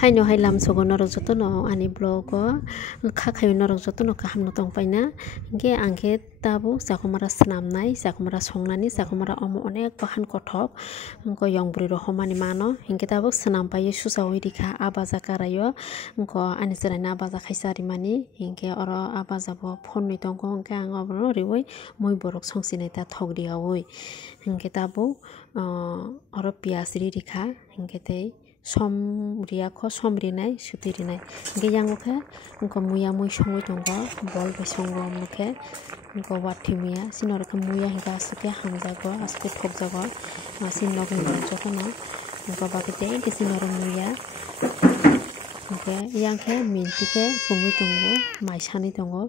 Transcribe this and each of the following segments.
haino hailam sogo norok jotono ani blog o khakai norok jotono kaham no tongpaina hingke angke tabuk chakomara swnamnai chakomara songnani chakomara omo onek bahan kothok onko yong bwrwi rok homani mano hingke tabuk swnampai susaui rikha ah baja karaio onko ani cherai ah baja kaisa rimani hingke oro ah baja bo phone ni tongo hingke ang obo riwi moi borok songsinai ta thok riyawi hingke tabuk oro piyaj rikha hingke tei som riyakho som rinai suti rinai hingke yango khe onko muya mui songui tongo bol bai songo mokhe onko wati muya sinoro khe muya hingke asukhe hamjago asukhe thokjago sin nogni jotono onko bagite hingke sinoro muya hingke yang minti khe pungui tongo mai sani tongo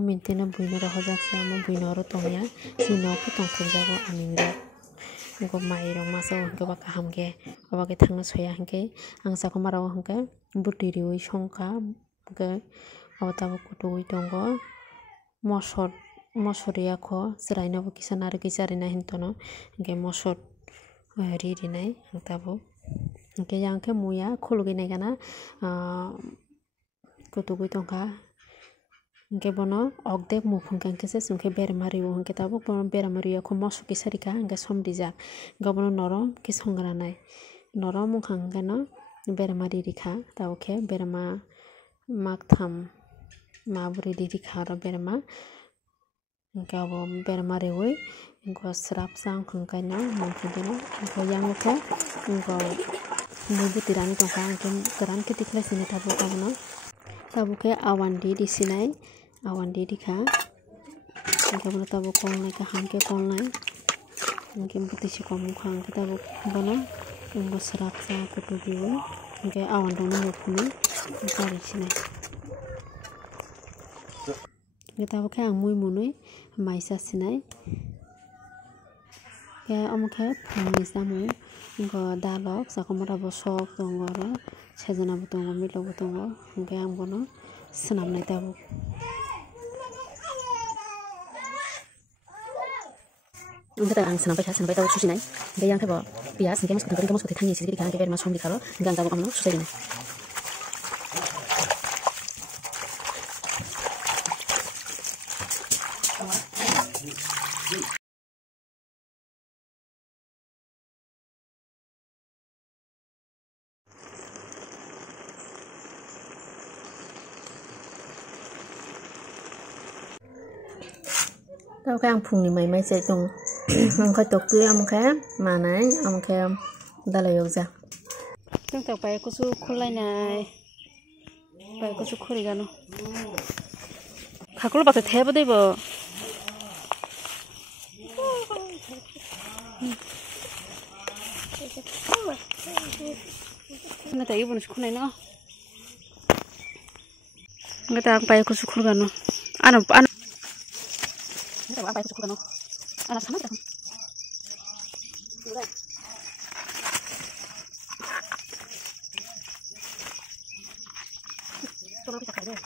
minti no bui no hojaksa amo bui no oro tongya sino khe tongthokjago aming rok onko mai rok masa hingke ba kaham ke obake thangna soya hingke ang chakomara o hingke bwtui riwi songkha hingke abo tabuk kutung tongo mosor riyakho cherai no bo kisa naro kisa rinai hintono hingke mosor rinai ang tabuk hingke yang khe muya khulugui nai gana kutugui tongkha hingke bono okdek muphung khe chungkhe berma riyo hingke tabuk bono berma riyakho mosor kisa rikha hingke som rijak hingke bono norom khe songranai norom wngkha hingke no berma rikha tabuk khe berma maktham mabri rikha oro berma hingke abo berma riwi onko swrapsa wngkha no mangpili no onko yango khe onko mui bwtwirani tongkha hingke kwran khe tiklai sini tabuk abono tabuk khe awandi risinai awandi rikha hingke bono tabuk kolnai kaham khe kolnai hingke bwtui sikon wngkha hingke tabuk bono onko swrapsa kutung riwi hingke awandong no muphuni gari sinai hingke tabuk khe ang mui munui maisa sinai khe omo khe phungni chamung onko dalok chakomara bo sok tongo oro sejana bo tongo milok bo tongo hingke ang bono swnamnai tabuk wngkhe ang swnampai tabuk susinai hingke yang khe bo piyaj hingke moskotoi thangni siri rikha hingke berma som rikha ro hingke ang tabuk amono susai rinai tao khe ang phungni mai chai tongo amkhai tokui amkhe manai amkhe dalai yokjak tungtak pai kuchu khulainai pai kuchu khurigano khakolo bathai thebo debo na tai ibon khunai no ngata ang pai kuchu khurgano ana apa itu cukup anak sama kan coba kita kerja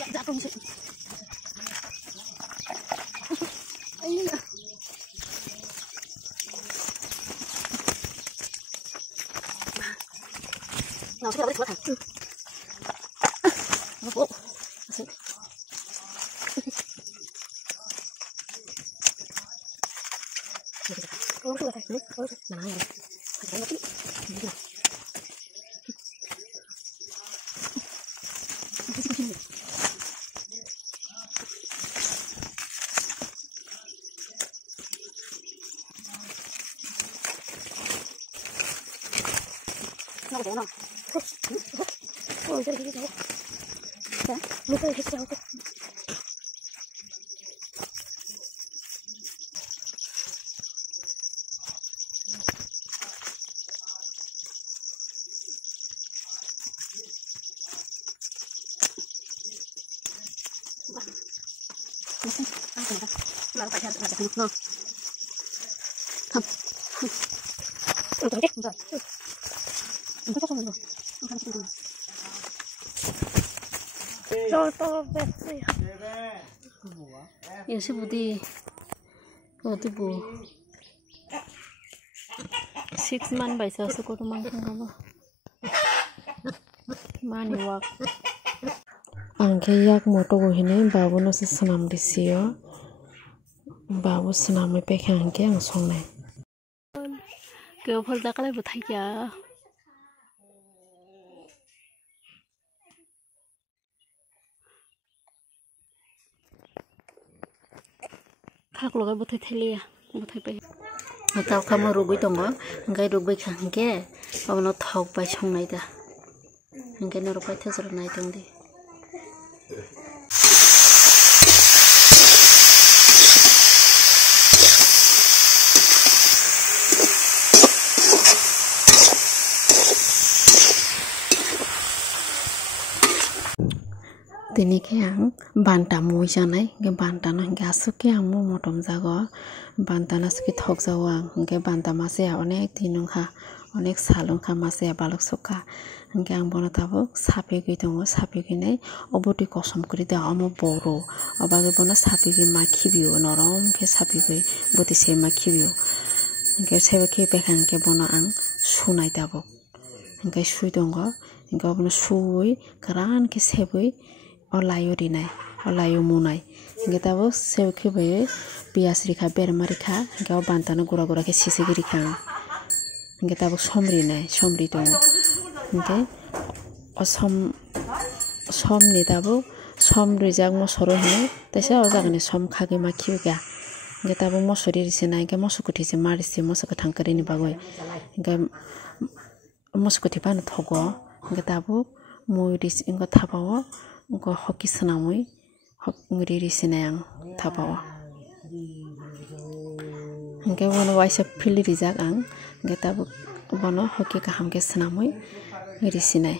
ya jatuh sih ayo nah sudah boleh makan oh, asik. Oh, sudah tak? Oh, mana ya? Ada lagi. Nggak ada, no. Oh, jadi gitu. Ya, lupa ya kita aku. Lalu pakai hati aja, no. Ham. Untuk deh, enggak. Enggak apa apa. Makan dulu. Todo bestia. Ese budi. Budi bu. 6 man by so ko to man thangaba mani wak angke yak moto go hine babu no se sanam disiyo babu sanam pe khangke ang songnai ke phol da kala bu thaiya khak loga bu thai theliya bu thai pe taw khama rugui tongo ngai rugui khangke abono thok bai songnai da ngai no rupai thajor nai tongdi tini ke ang banta moi janai ge banta no ge asuke ang mo motom jago banta na suki thok jago ang ge banta mase onek tinung kha onek salung kha mase balok suka ge ang bono tabo sapi gi tongo sapi gi nei oboti kosom kuri da amo boro obage bono sapi gi makhi biu norom ke sapi gi boti se makhi biu ge sebe ke bekang ke bono ang sunai tabo ge sui tongo ge bono sui karan ke sebui olayo rinai olayo munai nge tabo sewke baye pias rikha bermari kha nge banta no gura gura ke sisi giri kha nge tabo somri nai somri to nge som ni tabo som rijak mo soro hine tesa o jagani som khage makhiu ga nge tabo mo sori rise nai nge mo sukuti se mari se mo suku thangkari ni bagoi nge mo sukuti pan thogo nge tabo mo ris ingo thabawo ko hoki sanamui hok ngri sinayang thabawa hingke wono waisa phili rijak ang hingke tabu wono hoki kaham ke sanamui ngri sinai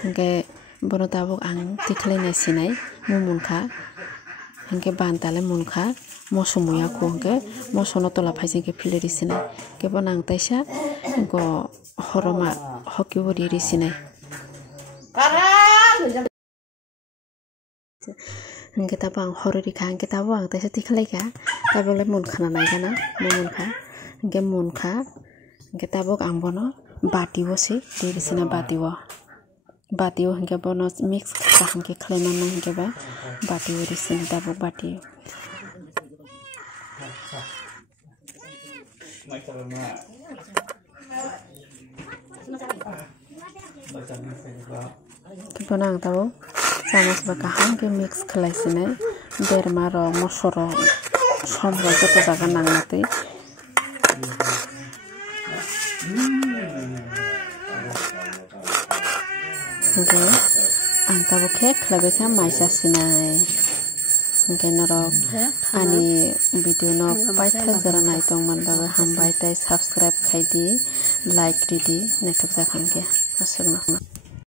hingke bono tabu ang tikhlai na sinai mumunka hingke bantale munka mosumuya ko hingke mosono tola phaise ke phili risinai ke bonang taisa ko horoma hoki bori risinai hingke tabo ang horori kha hingke tabo ang taisa tikhlai ka tabo le mun khana nai kana mun kha hingke tabo ang bono bati bosi dirisina bati o hingke bono mix kha hingke khlaina na hingke ba bati o risina tabo bati Kipona ang tabo samas ba kaham ke mix khlaisine derma ro mosoro somro joto jaga nangnate hingke ang tabo ke khlabe kha maisa sinai hingke norok ani video no paitha jara nai tongman baga hambai tai subscribe khaidi like ridi naithok jakhangke asugna